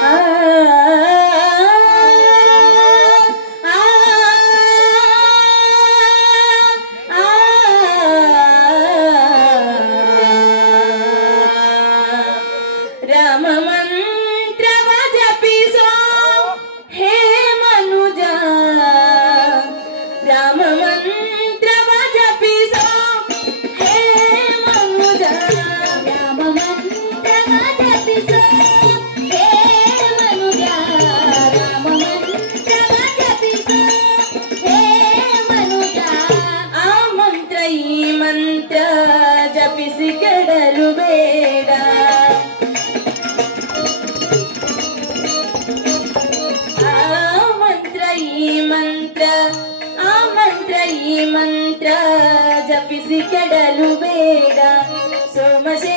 ఆ, జపిసి ಕೆಡಲು ಬೇಡ ಆ ಮಂತ್ರ ಈ ಮಂತ್ರ ಆ ಮಂತ್ರ ಈ ಮಂತ್ರ ಜಪಿಸಿ ಕೆಡಲು ಬೇಡ ಸೋಮಶೇಖರ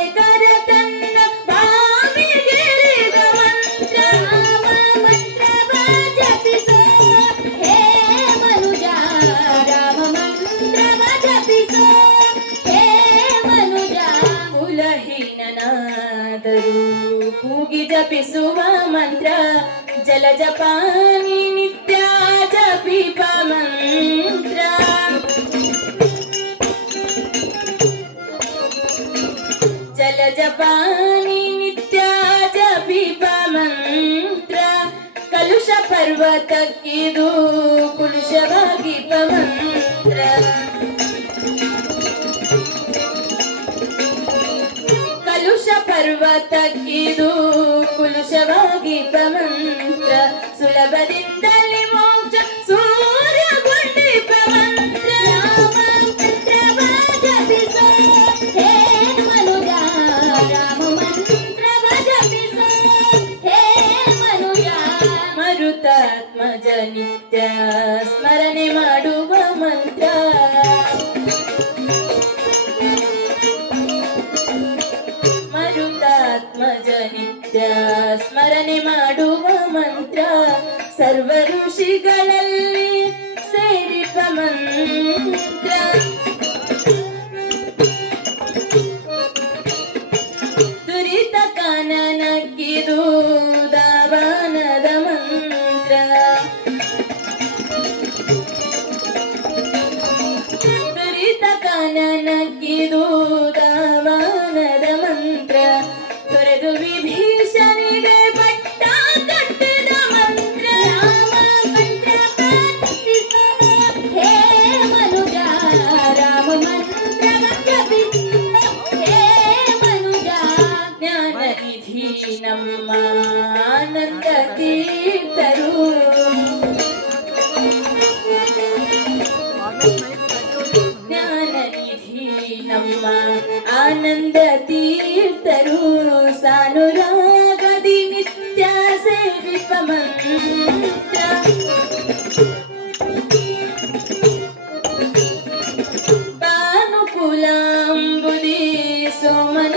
ಕೂಗಿ ಜಪಿಸುವ ಮಂತ್ರ ಜಲ ಜಪಾನಿ ನಿತ್ಯ ಜಪಿಪ ಮಂತ್ರ ಜಲ ಜಪಾನಿ ನಿತ್ಯ ಜಪಿಪ ಮಂತ್ರ ಕಲುಷ ಪರ್ವತಕ್ಕಿದು ಕುಲುಷವಾಗಿಪ ಮಂತ್ರ ಪರ್ವತಕ್ಕಿದು ಕುಲುಷವಾಗಿ ಪ್ರಮಂತ್ರ ಸುಲಭದಿಂದಲೇ ಮೋಕ್ಷ ಸೂರ್ಯ ಗುಂಡಿ ನಿತ್ಯ ಸ್ಮರಣೆ ಮಾಡುವ ಮಂತ್ರ. ನಿತ್ಯ ಸ್ಮರಣೆ ಮಾಡುವ ಮಂತ್ರ. ಸರ್ವ ಋಷಿಗಳಲ್ಲಿ ನಮ್ಮ ಆನಂದ ತೀರ್ಥರು ಜ್ಞಾನನಿಧಿ ನಮ್ಮ ಆನಂದ ತೀರ್ಥರು ಸಾನುರಾಗದಿ ನಿತ್ಯ ಸೇವಿಪ ಮಂತ್ರ ಪಾನುಕುಲಾಂಬುದಿ ಸೋಮನ